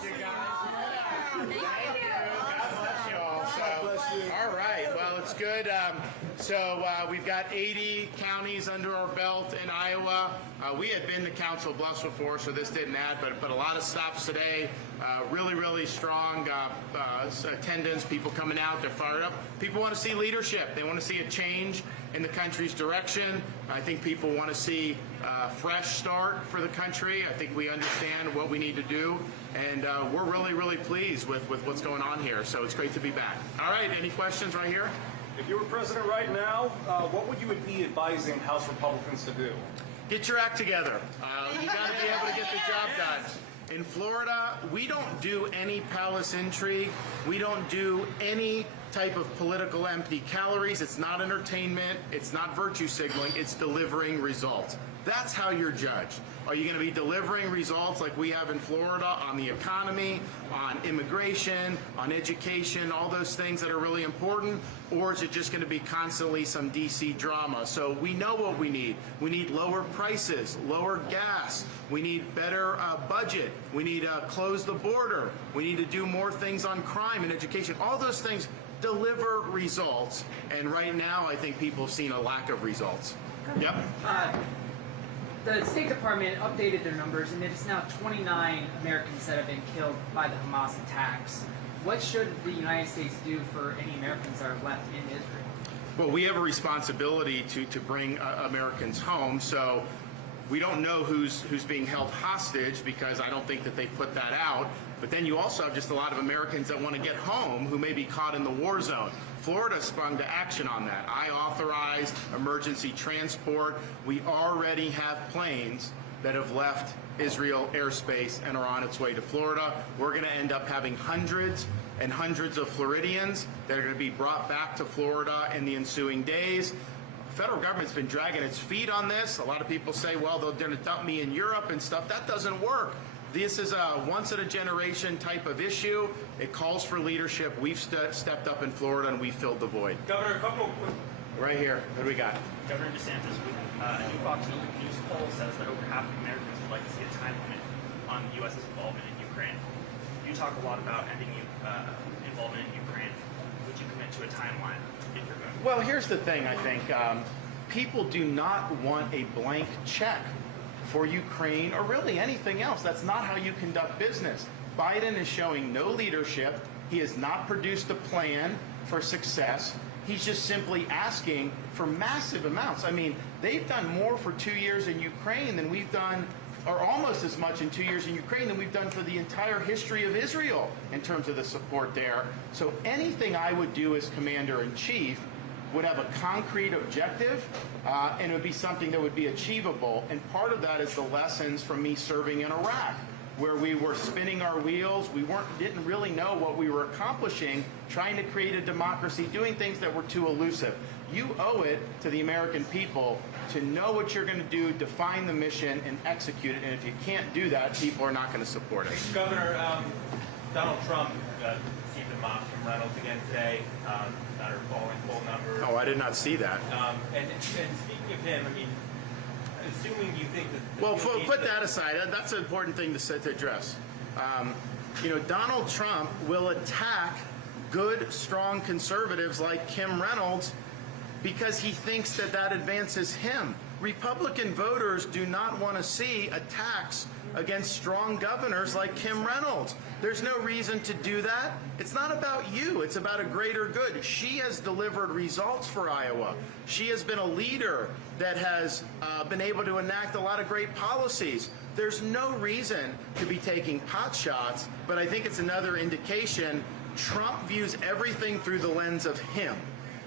Thank you, guys. Thank you. God bless you all. All right. Well, it's good. We've got 80 counties under our belt in Iowa. We had been to Council Bluffs before, so this didn't add, but a lot of stops today. Really strong attendance. People coming out. They're fired up. People want to see leadership. They want to see a change in the country's direction. I think people want to see a fresh start for the country. I think we understand what we need to do, and we're really pleased with what's going on here. So it's great to be back. All right, any questions right here? If you were president right now, what would you be advising House Republicans to do? Get your act together. You got to be able to get the job done. In Florida, we don't do any palace intrigue. We don't do any type of political empty calories. It's not entertainment. It's not virtue signaling. It's delivering results. That's how you're judged. Are you going to be delivering results like we have in Florida on the economy, on immigration, on education, all those things that are really important? Or is it just going to be constantly some DC drama? So we know what we need. We need lower prices, lower gas. We need better budget. We need to close the border. We need to do more things on crime and education. All those things deliver results. And right now, I think people have seen a lack of results. Yep. The State Department updated their numbers, and it's now 29 Americans that have been killed by the Hamas attacks. What should the United States do for any Americans that are left in Israel? Well, we have a responsibility to bring Americans home. So we don't know who's being held hostage, because I don't think that they put that out. But then you also have just a lot of Americans that want to get home who may be caught in the war zone. Florida sprung to action on that. I authorized emergency transport. We already have planes that have left Israel airspace and are on its way to Florida. We're going to end up having hundreds and hundreds of Floridians that are going to be brought back to Florida in the ensuing days. The federal government's been dragging its feet on this. A lot of people say, well, they're going to dump me in Europe and stuff. That doesn't work. This is a once-in-a-generation type of issue. It calls for leadership. We've stepped up in Florida, and we filled the void. Governor, a couple right here. What do we got? Governor DeSantis, a new Fox News poll says that over half of Americans would like to see a time limit on the U.S.'s involvement in Ukraine. You talk a lot about ending involvement in Ukraine. Would you commit to a timeline if you're going? Well, here's the thing, I think. People do not want a blank check for Ukraine or really anything else. That's not how you conduct business. Biden is showing no leadership. He has not produced a plan for success. He's just simply asking for massive amounts. I mean, they've done more for 2 years in Ukraine than we've done, or almost as much in 2 years in Ukraine than we've done for the entire history of Israel in terms of the support there. So anything I would do as commander-in-chief would have a concrete objective, and it would be something that would be achievable. And part of that is the lessons from me serving in Iraq, where we were spinning our wheels. We didn't really know what we were accomplishing, trying to create a democracy, doing things that were too elusive. You owe it to the American people to know what you're going to do, define the mission, and execute it. And if you can't do that, people are not going to support it. Governor, Donald Trump received a mock from Reynolds again today, not her falling poll numbers. Oh, I did not see that. And speaking of him, I mean, assuming you think that... Well, put that aside. That's an important thing to address. Donald Trump will attack good, strong conservatives like Kim Reynolds because he thinks that advances him. Republican voters do not want to see attacks against strong governors like Kim Reynolds. There's no reason to do that. It's not about you. It's about a greater good. She has delivered results for Iowa. She has been a leader that has been able to enact a lot of great policies. There's no reason to be taking pot shots, but I think it's another indication Trump views everything through the lens of him.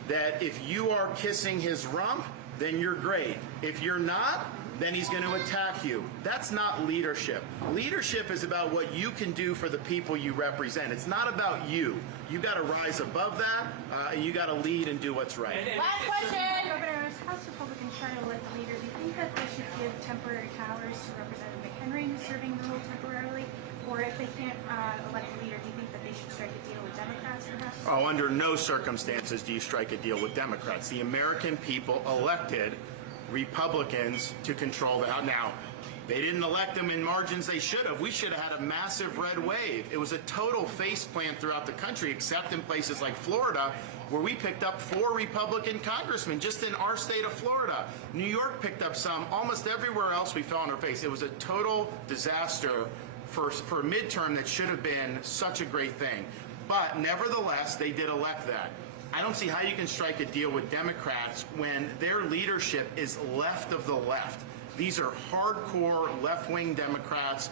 That if you are kissing his rump, then you're great. If you're not, then he's going to attack you. That's not leadership. Leadership is about what you can do for the people you represent. It's not about you. You got to rise above that, and you got to lead and do what's right. Last question. Governor, as House Republicans try to elect a leader, do you think that they should give temporary powers to Representative McHenry, who's serving the role temporarily? Or if they can't elect a leader, do you think that they should strike a deal with Democrats perhaps? Oh, under no circumstances do you strike a deal with Democrats. The American people elected Republicans to control the House. Now, They didn't elect them in margins they should have. We should have had a massive red wave. It was a total faceplant throughout the country, except in places like Florida, where we picked up 4 Republican congressmen just in our state of Florida. New York picked up some. Almost everywhere else we fell on our face. It was a total disaster for a midterm that should have been such a great thing. But nevertheless, they did elect that. I don't see how you can strike a deal with Democrats when their leadership is left of the left. These are hardcore left-wing Democrats.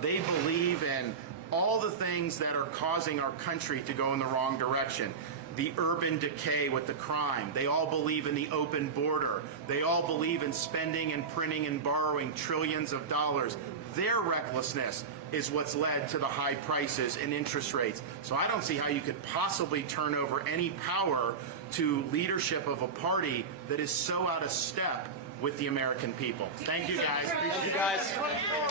They believe in all the things that are causing our country to go in the wrong direction. The urban decay with the crime. They all believe in the open border. They all believe in spending and printing and borrowing trillions of dollars. Their recklessness is what's led to the high prices and interest rates. So I don't see how you could possibly turn over any power to leadership of a party that is so out of step with the American people. Thank you, guys. Thank you, guys.